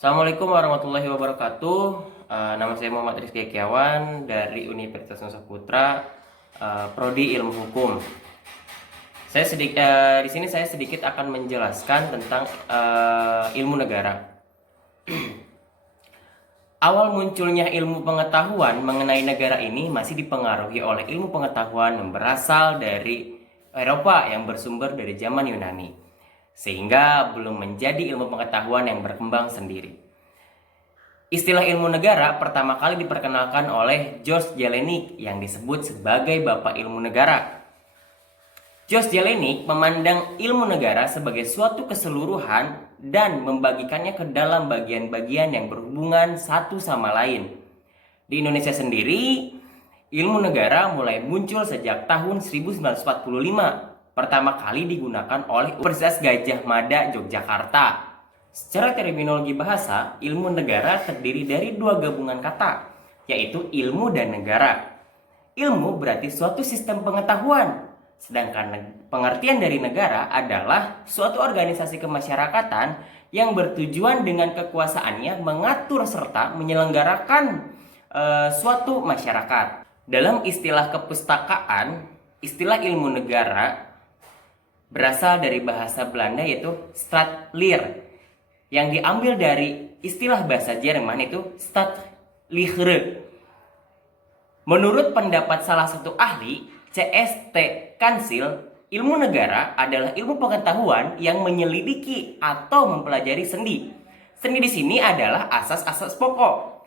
Assalamualaikum warahmatullahi wabarakatuh. Nama saya Muhammad Rizky Kiawan dari Universitas Nusa Putra, Prodi Ilmu Hukum. Di sini saya sedikit akan menjelaskan tentang ilmu negara. Awal munculnya ilmu pengetahuan mengenai negara ini masih dipengaruhi oleh ilmu pengetahuan yang berasal dari Eropa yang bersumber dari zaman Yunani, sehingga belum menjadi ilmu pengetahuan yang berkembang sendiri. Istilah ilmu negara pertama kali diperkenalkan oleh George Jelinek yang disebut sebagai Bapak Ilmu Negara. George Jelinek memandang ilmu negara sebagai suatu keseluruhan dan membagikannya ke dalam bagian-bagian yang berhubungan satu sama lain. Di Indonesia sendiri, ilmu negara mulai muncul sejak tahun 1945. Pertama kali digunakan oleh Universitas Gadjah Mada, Yogyakarta. Secara terminologi bahasa, ilmu negara terdiri dari dua gabungan kata, yaitu ilmu dan negara. Ilmu berarti suatu sistem pengetahuan, sedangkan pengertian dari negara adalah suatu organisasi kemasyarakatan yang bertujuan dengan kekuasaannya mengatur serta menyelenggarakan suatu masyarakat. Dalam istilah kepustakaan, istilah ilmu negara berasal dari bahasa Belanda yaitu Stadtleer, yang diambil dari istilah bahasa Jerman itu Stadtlehre. Menurut pendapat salah satu ahli, C.S.T. Kansil, ilmu negara adalah ilmu pengetahuan yang menyelidiki atau mempelajari sendi. Sendi di sini adalah asas-asas pokok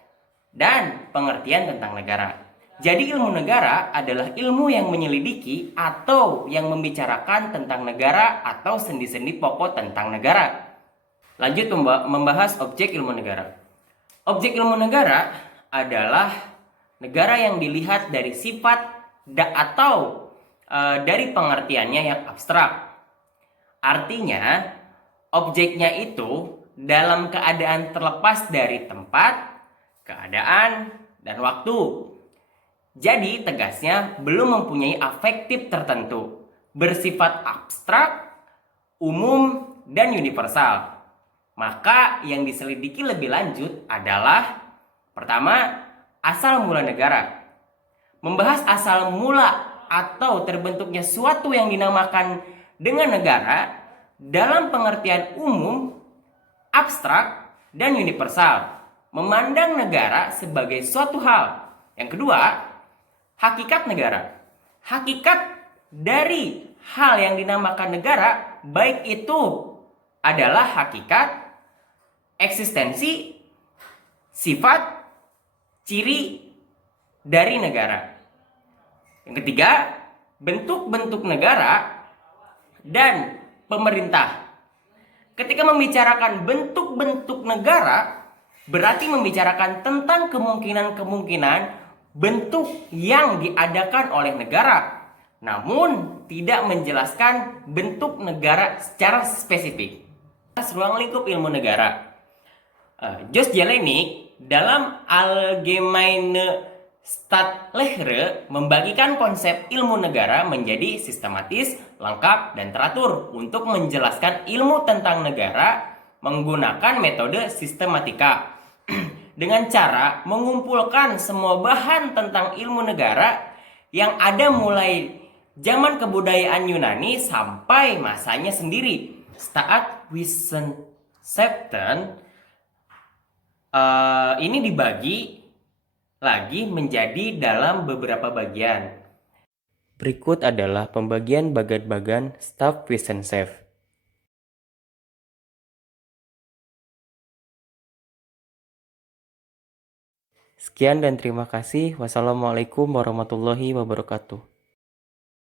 dan pengertian tentang negara. Jadi ilmu negara adalah ilmu yang menyelidiki atau yang membicarakan tentang negara atau sendi-sendi pokok tentang negara. Lanjut membahas objek ilmu negara. Objek ilmu negara adalah negara yang dilihat dari sifat atau dari pengertiannya yang abstrak. Artinya, objeknya itu dalam keadaan terlepas dari tempat, keadaan, dan waktu. Jadi, tegasnya belum mempunyai afektif tertentu, bersifat abstrak, umum, dan universal. Maka yang diselidiki lebih lanjut adalah pertama, asal mula negara. Membahas asal mula atau terbentuknya suatu yang dinamakan dengan negara dalam pengertian umum, abstrak, dan universal. Memandang negara sebagai suatu hal. Yang kedua, hakikat negara. Hakikat dari hal yang dinamakan negara, baik itu adalah hakikat, eksistensi, sifat, ciri dari negara. Yang ketiga, bentuk-bentuk negara dan pemerintah. Ketika membicarakan bentuk-bentuk negara, berarti membicarakan tentang kemungkinan-kemungkinan bentuk yang diadakan oleh negara, namun tidak menjelaskan bentuk negara secara spesifik. Ruang lingkup ilmu negara. George Jelinek dalam Allgemeine Stadtlehre membagikan konsep ilmu negara menjadi sistematis, lengkap, dan teratur untuk menjelaskan ilmu tentang negara menggunakan metode sistematika dengan cara mengumpulkan semua bahan tentang ilmu negara yang ada mulai zaman kebudayaan Yunani sampai masanya sendiri. Staatswissenschaften ini dibagi lagi menjadi dalam beberapa bagian. Berikut adalah pembagian bagan-bagan Staatswissenschaft. Sekian dan terima kasih. Wassalamualaikum warahmatullahi wabarakatuh.